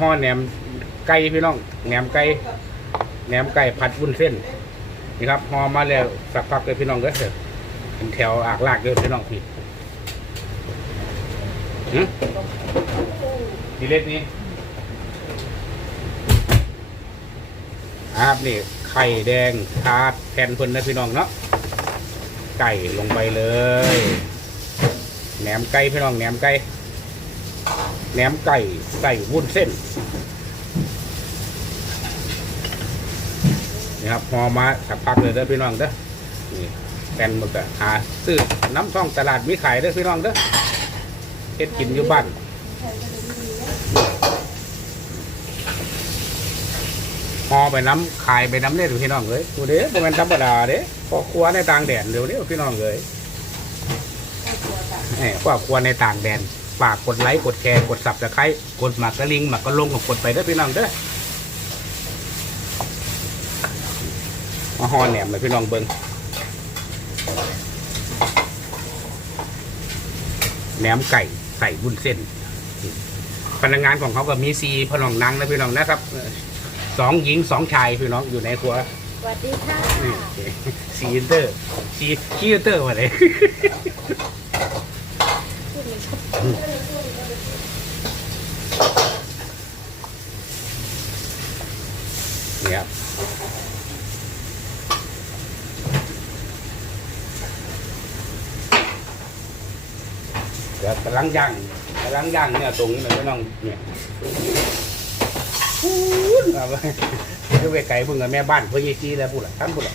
ห่อแหนมไก่พี่น้องแหนมไก่แหนมไก่ผัดวุ้นเส้นนี่ครับห่อมาแล้วสักพักเลยพี่น้องเด้อเป็นแถวอากลากเด้อพี่น้องพี่หึดีเล็ดนี้ครับนี่ไข่แดงทาดแผ่นเพิ่นนะพี่น้องเนาะไก่ลงไปเลยแหนมไก่พี่น้องแหนมไก่ แหนมไก่ใส่วุ้นเส้นนี่ครับพอมาสักพักเลยเด้อพี่น้องเด้อนี่แฟนหมึกอะหาซื้อน้ำท่องตลาดมีขายเด้อพี่น้องเด้อเฮ็ดกินอยู่บ้านพอไปน้ำขายไปน้ำเล่นพี่น้องเลยดูเด้บ่แม่นธรรมดาเด้พอครัวในต่างแดนเดี๋ยวนี้พี่น้องเลยแหมครอบครัวในต่างแดน ฝากกดไลค์กดแชร์กดสับตะไคร้กดหมากกระลิงหมากกระลงก็กดไปเด้อพี่น้องเด้อมาห่อแหนมเลยพี่น้องเบิงแหนมไก่ใส่บุญเส้น พนักงานของเขาก็มีซีพน้องนางนะพี่น้องนะครับเอ่อสองหญิงสองชายพี่น้องอยู่ในครัวสวัสดีค่ะนี่ซีอินเตอร์ซีคีอินเตอร์มาเลย นี่ครับเดี๋ยวกำลังย่างกำลังย่างเนี่ยตรงนี้มันไม่ต้องเนี่ยพูดเอาไปเดี๋ยวไปไก่พุ่งกับแม่บ้านเพื่อยี่ซีแล้วพูดละท่านพูดละ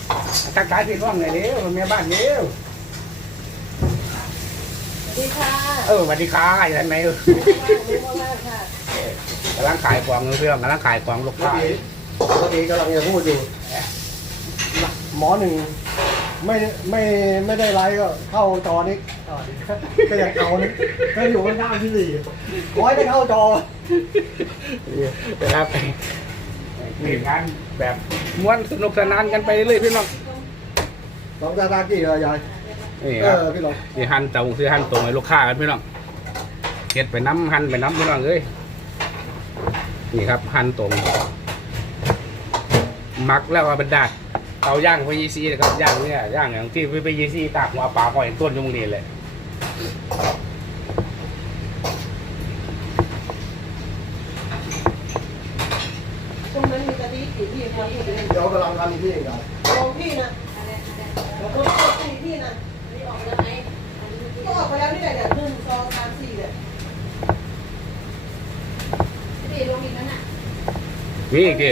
ทักทายพี่น้องหน่อยเร็วแม่บ้านเร็วสวัส ดีค่ะเออสวัสดีค่ะอยู่ทางไหนเออว่างๆค่ะกำลังขายของเพื่อนกำลังขายของลูกเมื่อค้ากี้เมื่อกี้กำลังจะพูดอยู่ หมอหนึ่งไม่ไม่ไม่ได้ไลฟ์ก็เข้าจอนี้อ่าก็ยังเอานี่ก็อยู่ข้างๆที่สี่ขอให้ได้เข้าจอ นะครับมีงานแบบม้วนสนุกสนานกันไปเรื่อยๆพี่น้องลองตาตากี่เลยยาย นี่เอครับอพี่ลองที่หั่นตรงที่หั่นตรงให้ลูกค้ากันพี่น้องเก็ดไปน้ำหั่นไปน้ำพี่น้องเอ้ยนี่ครับหั่นตรงมักแล้วว่าเป็นดาดเอาย่างไปยีซีนะครับย่างเนี่ยย่างอย่างที่ไปยีซีตากหัวปลาหอยต้นอยตรงนี้เลยตรงนั้นมีกะทิกี่ที่คะพี่เดี๋ยวกำลังทำอีกที่เองยายลงพี่นะแล้วก็สี่พี่นะ แล้วก็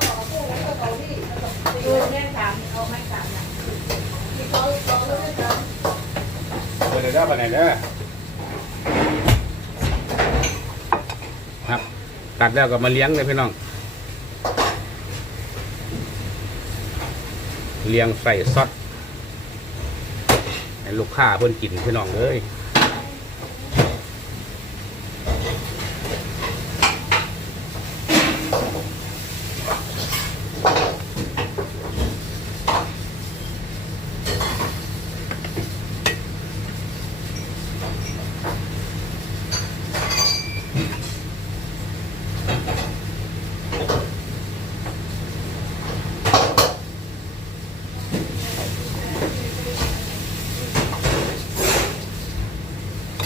สองที่แล้วก็สี่ดูแม่สามเอาไม่สามนะที่สองสองแล้วก็สามเดี๋ยวเดี๋ยวเดี๋ยวไปไหนเด้อครับ ตัดแล้วก็มาเลี้ยงเลยพี่น้อง เลี้ยงใส่ซอสให้ลูกค้าเพิ่นกินพี่น้องเลย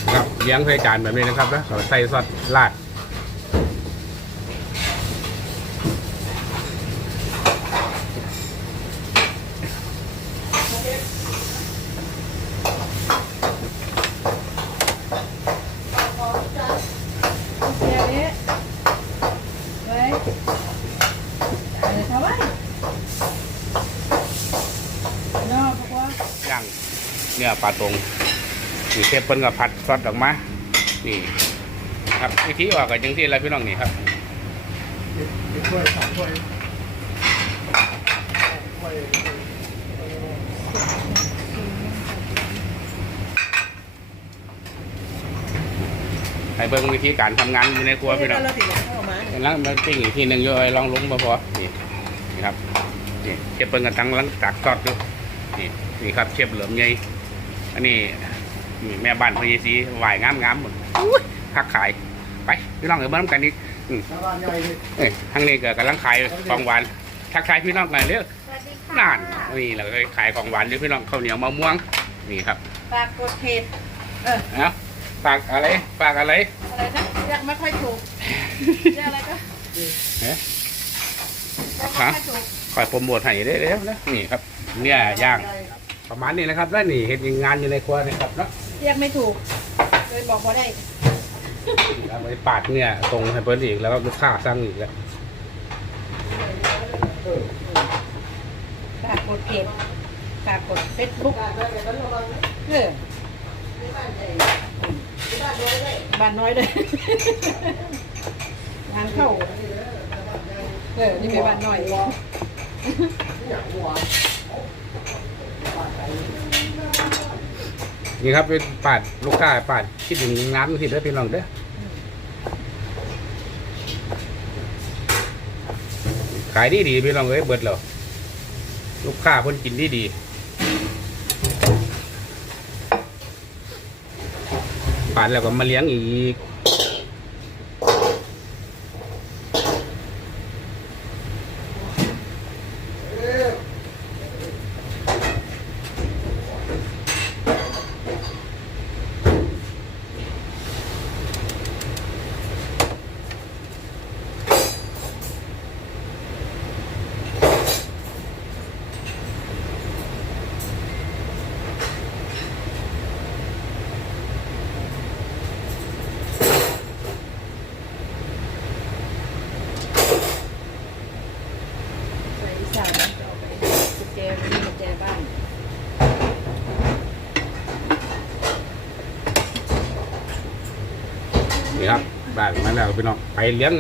นะครับเลี้ยงใส่จานแบบนี้นะครับแล้วใส่ซอสราดเดี๋ยไว้อะไรทำไมเนาะเพราะว่าย่างเนื้อปลาตรง นี่เทปเปิ้ลกับผัดซอสออกมา นี่ ครับวิธีว่าก็จังที่อะไรพี่น้องนี่ครับอีกถ้วยสองถ้วยถ้วยให้เบิ่งวิธีการทำงานอยู่ในครัวพี่น้องเราถึงเข้ามาแล้วมันปิ้งอีกทีหนึ่งโยไอ้ลองลงมาพอนี่นี่ครับนี่เชฟเปิ้ลกันตั้งหลังตักซอสดูนี่นี่ครับเชฟเหลือมใหญ่อันนี้ นี่แม่บ้านพญสีไหวงามงามๆหมดอุ้ยคักขาย ไปพี่น้องเอ๋ยมาทำกันอีกอืมชาวบ้านใหญ่ดิเอ้ยทางนี้ก็กำลังขายของหวานทักทายพี่น้องกันเร็วสวัสดีค่ะนานนี่เราก็ขายของหวานด้วยพี่น้องข้าวเหนียวมะม่วงนี่ครับฝากกดเพจเออเอาฝากอะไรฝากอะไรอะไรนะเรียกไม่ค่อยถูกเรียกอะไรก็เอ๊ะเรียกไม่ค่อยถูกคอยโปรโมทให้ได้แล้วนะนี่ครับ เนี่ยย่างประมาณนี้นะครับแล้วนี่เห็นงานอยู่ในครัวนะครับเนาะ เรียกไม่ถูก เลยบอกว่าได้แล้วไปปาดเนี่ยตรงให้เพิ่นอีกแล้วก็ลูกค้าสั่งอีกแล้วฝากกดเพจฝากกดเฟซบุ๊กบ้านด้วยเดี๋ยวต้องระวังนะเออนี่บ้านใหญ่นี่บ้านน้อยด้วยบ้านน้อยเลยงานเข้า เออ นี่เป็นบ้านน้อย อย่างหัว นี่ครับเป็นปาดลูกค้าปาดคิดถึงงานที่เด้อพี่น้องเด้อขายดีดีพี่น้องเอ้ยเบิดแล้วลูกค้าเพิ่นกินดีดีปาดแล้วก็มาเลี้ยงอีก ใส่อีสานจะเอาไปกุญแจไม่มีกุญแจบ้าน นี่ครับบ้านมาแล้วพี่น้องไปเลี้ยง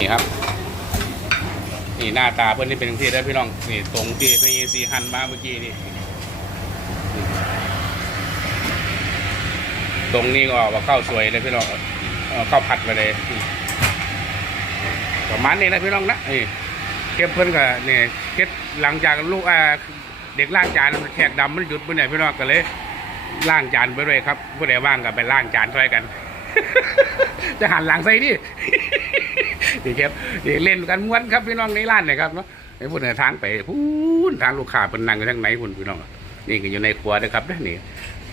นี่ครับ นี่หน้าตาเพื่อนนี่เป็นที่ได้พี่น้องนี่ตรงที่พี่ซีหันมาเมื่อกี้นี่ตรงนี้ก็ออกว่าข้าวสวยเลยพี่น้องเข้าวผัดไปเลยประมาณนี้นะพี่น้องนะนี่ เก็บเพิ่นก็เนี่ยเก็บหลังจากลูกอ่าเด็กล้างจานแขกดำมันหยุดไปไหนพี่น้องก็เลยล้างจานไปเลยครับผู้ใดว่างก็ไปล้างจานช่วยกัน จะหันหลังใส่ดินี่ครับนี่เล่นกันม้วนครับพี่น้องในร้านเนะครับเนาะไอ้พูดในทางไปพูนทางลูกค้าเป็นนั่งอยู่ทางไหนคุณพี่น้องนี่ก็อยู่ในครัวนะครับนี่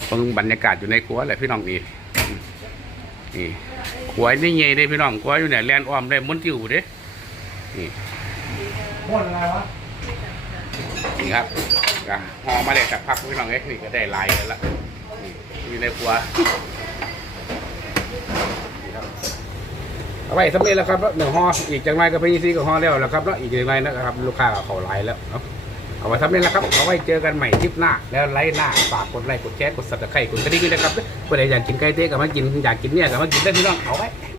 เพิ่งบรรยากาศอยู่ในครัวแหละพี่น้องนี่นี่ครัวนี่ใหญ่เด้พี่น้องครัวอยู่เนี่ยแลนอ้อมได้มุนติ้วเด้นี่ พ่นอะไรวะนี่ครับก็ห่อมาได้สักพักพี่น้องเอ้ยนี่ก็ได้ลายแล้วละนี่อยู่ในครัวนี่ครับเอาไว้สำเร็จแล้วครับหนึ่งห่ออีกจังไรก็พี่ซีก็ห่อแล้วแล้วครับเนาะอีกจังไรนะครับ ลูกค้าก็เขาลายแล้วเนาะเอาไว้ทำเร็จแล้วครับเอาไว้เจอกันใหม่ทริปหน้า แล้วไลค์หน้าฝากกดไลค์กดแชร์กดซับสไครต์กดกระดิ่งด้วยนะครับเพื่อใครอยากกินไก่เต้ก็มากินอยากกินเนี่ยก็มากินได้พี่น้องเอาไว้